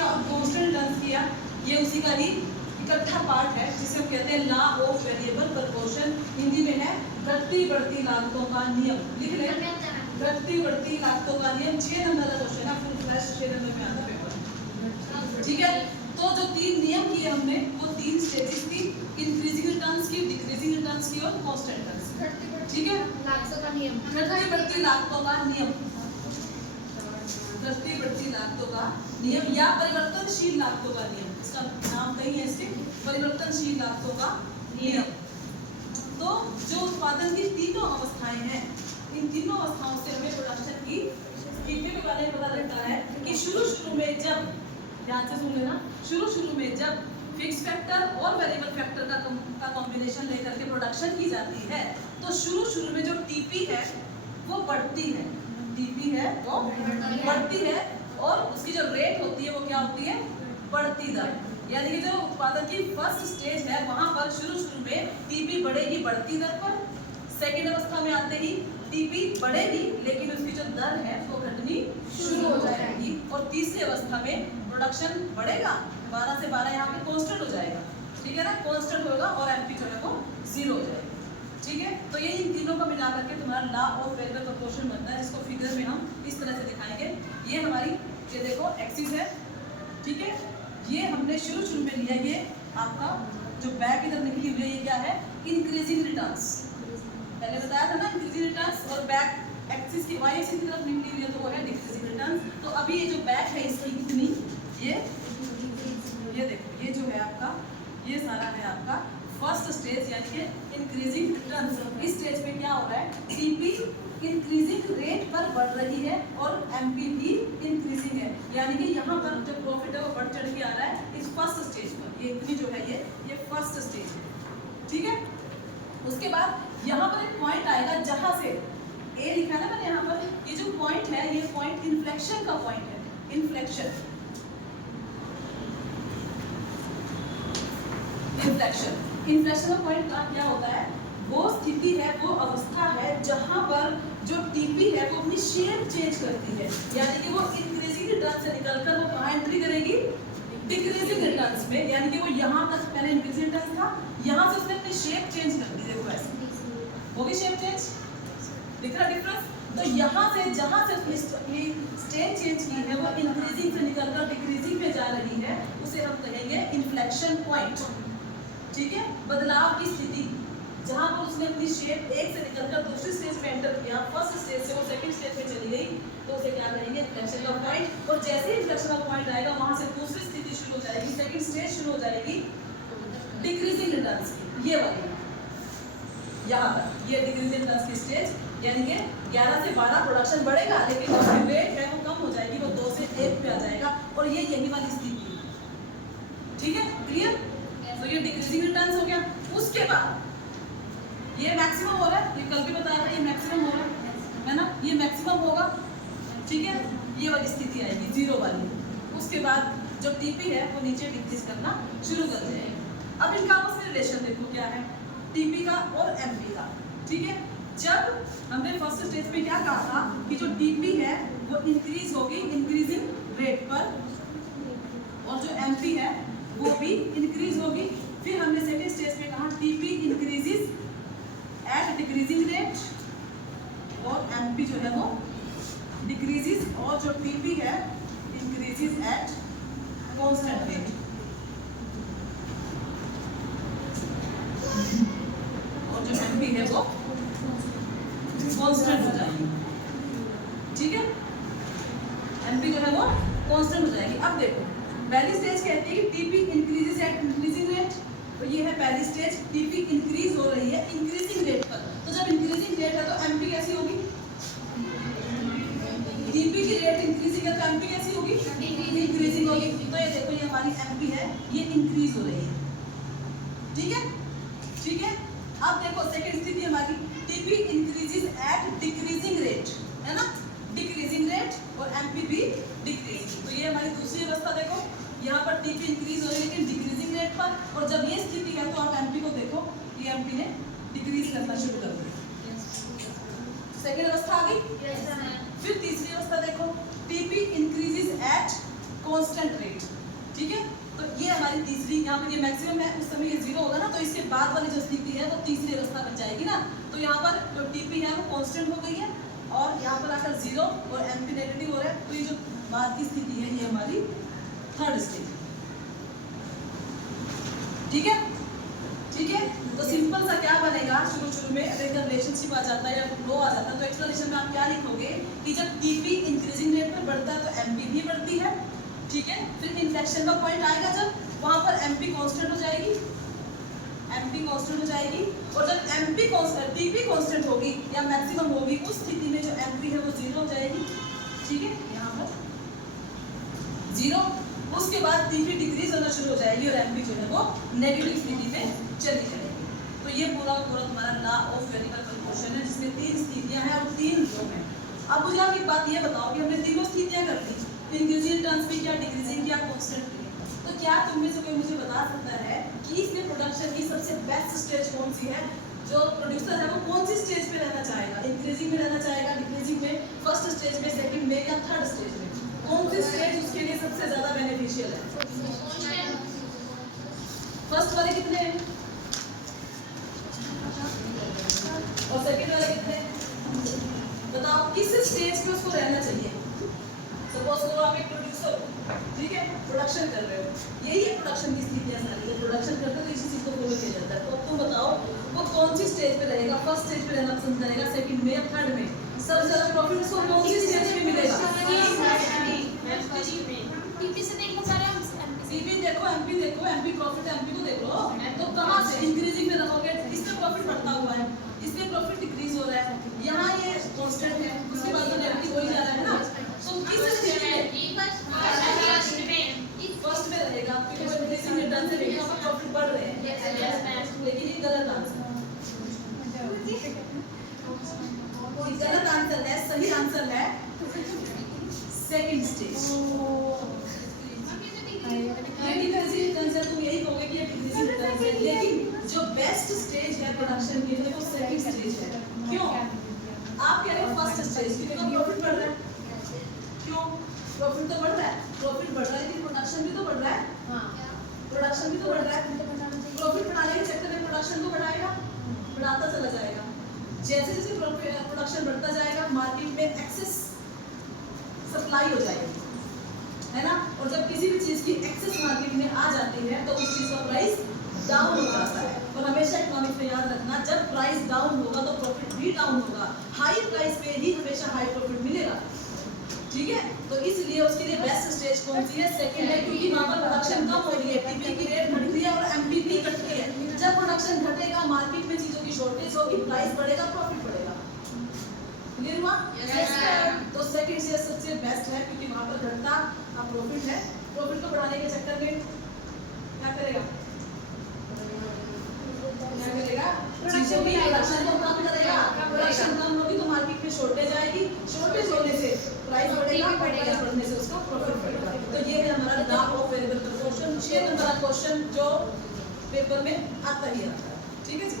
किया और constant returns किया, ये उसी का ही इकट्ठा पार्ट है जिसे हम कहते हैं law of variable proportion, Hindi में है घटती बढ़ती लागतों का नियम। लिख ले, घटती बढ़ती लागतों का नियम। 6 नंबर का क्वेश्चन है, फुल फ्लैश 6 नंबर में आता पेपर। ठीक है, तो जो 3 नियम किए हमने वो 3 स्टेजेस की, इंक्रीजिंग रिटर्न्स की, डिक्रीजिंग रिटर्न्स की और कांस्टेंट रिटर्न्स की। ठीक है, लागतों का नियम, घटती बढ़ती लागतों का नियम, घटती बढ़ती लागतों का नियम या परिवर्तनशील लागतों का नियम, इसका नाम कहीं है इसके, परिवर्तनशील लागतों का नियम। तो जो उत्पादन की तीनों अवस्थाएं हैं, इन तीनों अवस्थाओं से हमें प्रोडक्शन की स्थिति के बारे में पता लगता है कि शुरू में जब, ध्यान से सुन लेना, शुरू में जब फिक्स फैक्टर और वेरिएबल फैक्टर का कॉम्बिनेशन लेकर के प्रोडक्शन की जाती है तो शुरू में जो टीपी है वो बढ़ती है, टीपी है वो बढ़ती है और उसकी जो रेट होती है वो क्या होती है, बढ़ती दर। यानी कि जो उत्पादन की फर्स्ट स्टेज है वहां पर शुरू में टीपी बढ़ेगी बढ़ती दर पर, सेकेंड अवस्था में आते ही टीपी बढ़ेगी लेकिन उसकी जो दर है वो घटनी शुरू हो जाएगी और तीसरी अवस्था में प्रोडक्शन बढ़ेगा, 12 से 12 यहाँ पे कांस्टेंट हो जाएगा। ठीक है ना, कांस्टेंट होगा और एमपी जो है वो 0 हो जाएगा। ठीक है, तो ये इन तीनों को मिला करके तुम्हारा लॉ ऑफ वेरिएबल प्रपोर्शन बनता है, जिसको फिगर में हम इस तरह से दिखाएंगे। ये हमारी, ये देखो एक्सिस है। ठीक है, ये हमने शुरू में लिया, ये आपका जो बैक इधर निकली हुई है ये क्या है, इंक्रीजिंग रिटर्न्स। पहले बताया था ना इंक्रीजिंग रिटर्न्स, और बैक एक्सिस की वाई एक्सिस की तरफ निकली हुई है तो वो है डिक्रीजिंग रिटर्न्स। तो अभी ये जो बैक है इसकी कितनी, ये देखो, ये जो है आपका, ये सारा है आपका फर्स्ट स्टेज यानी कि इंक्रीजिंग रिटर्न्स। इस स्टेज पे क्या हो रहा है, टीपी इंक्रीजिंग रेट पर बढ़ रही है और एमपी भी इंक्रीजिंग है, यानी कि यहाँ पर जो प्रॉफिट है वो बढ़ चढ़ के आ रहा है इस फर्स्ट स्टेज पर। ये इतनी जो है ये फर्स्ट स्टेज है। ठीक है, उसके बाद यहाँ पर एक पॉइंट आएगा जहां से ए लिखा है ना मैंने यहाँ पर, ये जो पॉइंट है ये पॉइंट इन्फ्लेक्शन का पॉइंट है, इन्फ्लेक्शन का पॉइंट क्या होता है, वो स्थिति है, वो अवस्था है जहां पर जो टीपी है वो अपनी शेप चेंज करती है, यानी कि वो इंक्रीजिंग रिटर्न से निकलकर वो कहाँ एंट्री करेगी, डिक्रीजिंग रिटर्न्स में। यानी कि वो यहाँ तक पहले इंक्रीजिंग रिटर्न था, यहाँ से उसने अपनी शेप चेंज कर दी। देखो ऐसे होगी शेप चेंज, दिख रहा डिफरेंस। तो यहाँ से जहाँ से उसने अपनी स्टेज चेंज की है वो इंक्रीजिंग से निकलकर डिक्रीजिंग में जा रही है, उसे हम कहेंगे इन्फ्लेक्शन पॉइंट। ठीक है, बदलाव की स्थिति जहां पर उसने अपनी शेप एक से निकलकर दूसरी स्टेज में एंटर किया, फर्स्ट स्टेज से वो सेकंड स्टेज में चली गई, तो उसे क्या कहेंगे, इन्फ्लेक्शन का पॉइंट। और जैसे ही इन्फ्लेक्शन का पॉइंट आएगा वहां से दूसरी स्थिति शुरू हो जाएगी, सेकंड स्टेज शुरू हो जाएगी डिक्रीजिंग रिटर्न्स की, ये वाली यहाँ तक, ये डिक्रीजिंग रिटर्न्स की स्टेज। यानी कि 11 से 12 प्रोडक्शन बढ़ेगा लेकिन जो रेट है वो कम हो जाएगी, वो 2 से 1 पे आ जाएगा और ये यही वाली स्थिति है। ठीक है, क्लियर। तो ये डिक्रीजिंग रिटर्न्स हो गया। उसके बाद ये मैक्सिमम हो रहा है, ये कल भी बताया था, ये मैक्सिमम हो रहा है ना, ये मैक्सिमम होगा। ठीक है, ये वाली स्थिति आएगी 0 वाली। उसके बाद जो टीपी है वो नीचे डिक्रीज करना शुरू कर देगा। अब इनका आपस में रिलेशन देखो क्या है, टीपी का और एमपी का। ठीक है, जब हमने फर्स्ट स्टेज पे क्या कहा था कि जो टीपी है वो इंक्रीज होगी इंक्रीजिंग रेट पर और जो एमपी है वो भी इंक्रीज होगी। फिर हमने सेकेंड स्टेज पे कहा TP increases eight decreasing rate और एमपी जो है वो डिक्रीजेस, और जो टीपी है इंक्रीजेस एट कांस्टेंट रेट, और जो एमपी है वो कांस्टेंट हो जाएगी। ठीक है, एमपी जो है वो कांस्टेंट हो जाएगी। अब देखो पहली स्टेज कहती है कि TP increases eight increasing rate, तो ये है पहली स्टेज, टीपी इंक्रीज हो रही है इंक्रीजिंग रेट पर। तो जब इंक्रीजिंग रेट है तो एमपी कैसी होगी, टीपी की रेट इंक्रीजिंग है तो एमपी कैसी होगी, इंक्रीजिंग होगी। तो ये देखो ये हमारी एमपी है, ये इंक्रीज हो रही है। ठीक है, ठीक है। अब देखो सेकंड स्थिति हमारी, TP increases eight decreasing rate, है ना, डिक्रीजिंग रेट और एमपी भी डिक्रीजिंग। तो ये हमारी दूसरी अवस्था देखो, यहाँ पर टीपी इंक्रीज हो रही है लेकिन डिक्रीजिंग रेट पर, और जब ये स्थिति है तो आप एमपी को देखो, ये एमपी ने डिक्रीज करना शुरू कर दिया। सेकेंड अवस्था आ गई। फिर तीसरी अवस्था देखो, TP increases at constant rate, पर ये मैक्सिमम है, उस समय ये 0 होगा ना, तो इसके बाद वाली जो स्थिति है वो तीसरी अवस्था बन जाएगी ना। तो यहाँ पर जो टीपी है वो कांस्टेंट हो गई है और यहाँ पर आकर 0 और एमपी नेगेटिव हो रहा है। तो ये जो बाद की स्थिति है ये हमारी थर्ड स्टेज, ठीक है। ठीक है, तो सिंपल सा क्या बनेगा, शुरू में अगर रिलेशनशिप आ जाता है या फ्लो आ जाता है तो एक्सप्लेनेशन में आप क्या लिखोगे कि जब टीपी इंक्रीजिंग रेट पर बढ़ता है तो एमपी भी बढ़ती है, ठीक है। फिर इन्फ्लेक्शन का पॉइंट आएगा जब वहां पर एमपी कांस्टेंट हो जाएगी, एमपी कांस्टेंट हो जाएगी, और जब एमपी कांस्टेंट टीपी कांस्टेंट होगी या मैक्सिमम होगी उस स्थिति में जो एमपी है वो 0 हो जाएगी, ठीक है, यहाँ पर 0। उसके बाद टीपी डिक्रीज होना शुरू हो जाएगी और एमपी जो है वो नेगेटिव स्थिति में चली जाएगी। तो ये पूरा तुम्हारा लॉ ऑफ वेरिएबल प्रोपोर्शन है जिसमें 3 स्थितियां हैं और 3 लो हैं। अब मुझे आप एक बात ये बताओ कि हमने तीनों स्थितियां कर ली, इंक्रीजिंग टर्म्स में क्या, डिक्रीजिंग क्या, कांस्टेंट में, तो क्या तुम में से कोई मुझे बता सकता है कि इसमें प्रोडक्शन की सबसे बेस्ट स्टेज कौन सी है? जो प्रोड्यूसर है वो कौन सी स्टेज पे रहना चाहेगा, इंक्रीजिंग में रहना चाहेगा, डिक्रीजिंग में, फर्स्ट स्टेज में, सेकंड में या थर्ड स्टेज में? कौन सी स्टेज उसके लिए सबसे ज्यादा बेनिफिशियल है? फर्स्ट वाले कितने हैं और सेकंड वाले कितने हैं? बताओ किस स्टेज पे उसको रहना चाहिए। सपोज करो आप एक प्रोड्यूसर हो, ठीक है, प्रोडक्शन कर रहे हो, यही है प्रोडक्शन की स्थितियां सारी, प्रोडक्शन करते हो तो इसी चीज को फॉलो किया जाता है। तो अब तुम बताओ वो कौन सी स्टेज पे रहेगा, फर्स्ट स्टेज पे रहना पसंद करेगा, सेकंड में या थर्ड में? सबसे ज्यादा प्रॉफिट उसको कौन सी स्टेज पे मिलेगा? टीपी से देखो सारे हम टीपी देखो, एमपी देखो, एमपी प्रॉफिट एमपी को देख लो, तो कहां से इंक्रीजिंग में रहोगे, इसमें प्रॉफिट बढ़ता हुआ है, इसमें प्रॉफिट डिक्रीज हो रहा है, यहाँ ये कांस्टेंट है, उसके बाद तो नेगेटिव हो ही जा रहा है ना। तो किस स्थिति में फर्स्ट में रहेगा क्योंकि वो इंक्रीजिंग रिटर्न से देखा तो प्रॉफिट बढ़ रहे हैं, लेकिन ये गलत आंसर है, गलत आंसर है। सही आंसर है सेकंड स्टेज। तुम यही कहोगे कि डिक्रीजिंग रिटर्न है, लेकिन जो बेस्ट स्टेज है प्रोडक्शन के लिए वो सेकंड स्टेज है। क्यों? आप कह रहे हो फर्स्ट स्टेज क्योंकि तो प्रॉफिट बढ़ रहा है, क्यों? प्रॉफिट तो बढ़ रहा है, प्रॉफिट बढ़ रहा है, लेकिन प्रोडक्शन भी तो बढ़ रहा है, प्रोडक्शन भी तो बढ़ रहा है। प्रॉफिट बढ़ाने के चक्कर में प्रोडक्शन को बढ़ाएगा, बढ़ाता चला जाएगा। जैसे जैसे प्रोडक्शन बढ़ता जाएगा मार्केट में एक्सेस सप्लाई हो जाएगी, है ना। और जब किसी भी चीज की एक्सेस मार्केट में आ जाती है तो उस चीज का प्राइस डाउन हो जाता है। और हमेशा इकोनॉमिक्स में याद रखना, जब प्राइस डाउन होगा तो प्रॉफिट भी डाउन होगा। हाई प्राइस पे ही हमेशा हाई प्रॉफिट मिलेगा, ठीक है। तो इसलिए उसके लिए बेस्ट स्टेज कौन सी है? सेकंड है, क्योंकि वहां पर प्रोडक्शन कम हो रही है, टीपी की रेट घट रही है और एमपी घटती है। जब प्रोडक्शन घटेगा मार्केट में चीजों की शॉर्टेज होगी, प्राइस बढ़ेगा, प्रॉफिट बढ़ेगा। क्लियर हुआ? तो सेकंड स्टेज सबसे बेस्ट है क्योंकि वहां पर घटता प्रॉफिट है। प्रॉफिट को बढ़ाने के चक्कर में क्या करेगा? चीजों की प्रोडक्शन को कम करेगा, प्रोडक्शन कम होगी तो मार्केट में शॉर्टेज आएगी, शॉर्टेज होने से प्राइस बढ़ेगा, प्राइस बढ़ने से उसका प्रॉफिट बढ़ेगा। तो ये है हमारा law of variable proportion, 6 number का क्वेश्चन जो पेपर में आता ही आता है, ठीक है जी।